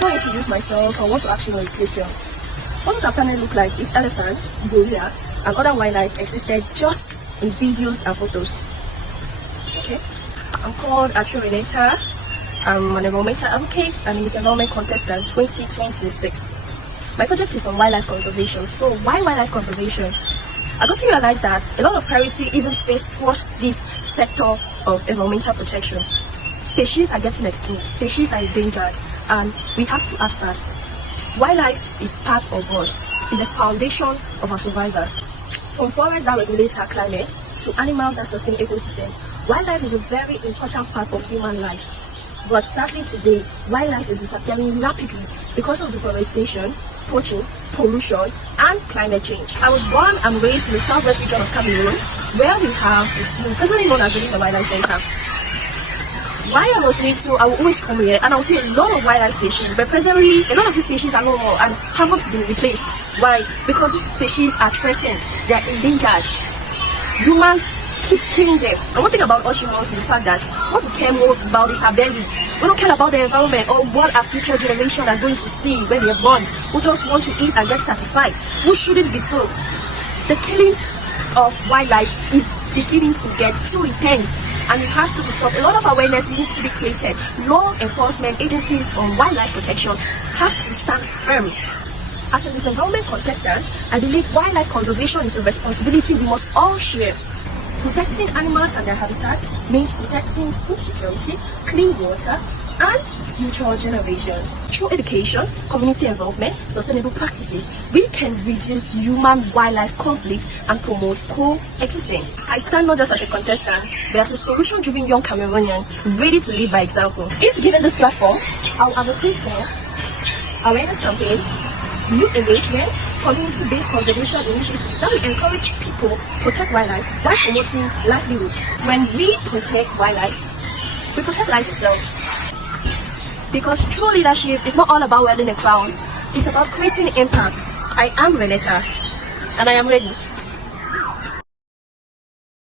Before I introduce myself, I want to ask you a question. What would our planet look like if elephants, gorilla, and other wildlife existed just in videos and photos? Okay, I'm called Achou RENETA. I'm an environmental advocate and Miss Environment Contestant 2026. My project is on wildlife conservation. So why wildlife conservation? I got to realize that a lot of priority isn't faced towards this sector of environmental protection. Species are getting extinct, species are endangered, and we have to act fast. Wildlife is part of us, is the foundation of our survival. From forests that regulate our climate to animals that sustain ecosystem, wildlife is a very important part of human life. But sadly today, wildlife is disappearing rapidly because of deforestation, poaching, pollution, and climate change. I was born and raised in the southwest region of Cameroon, where we have the zoo, presently known as the Wildlife Center. While I was little, I would always come here and I would see a lot of wildlife species, but presently a lot of these species are no more and haven't been replaced. Why? Because these species are threatened, they are endangered. Humans keep killing them. And one thing about us humans is the fact that what we care most about is our belly. We don't care about the environment or what our future generation are going to see when they are born. We just want to eat and get satisfied. We shouldn't be so. The killings of wildlife is beginning to get too intense and it has to be stopped. A lot of awareness needs to be created. Law enforcement agencies on wildlife protection have to stand firm. As a Environment Contestant, I believe wildlife conservation is a responsibility we must all share. Protecting animals and their habitat means protecting food security, clean water, and future generations. Through education, community involvement, sustainable practices, we can reduce human-wildlife conflict and promote coexistence. I stand not just as a contestant, but as a solution-driven young Cameroonian ready to lead by example. If given this platform, I'll advocate for awareness campaign, youth engagement, community-based conservation initiatives that will encourage people to protect wildlife while promoting livelihood. When we protect wildlife, we protect life itself. Because true leadership is not all about wearing a crown, it's about creating impact. I am Reneta, and I am ready.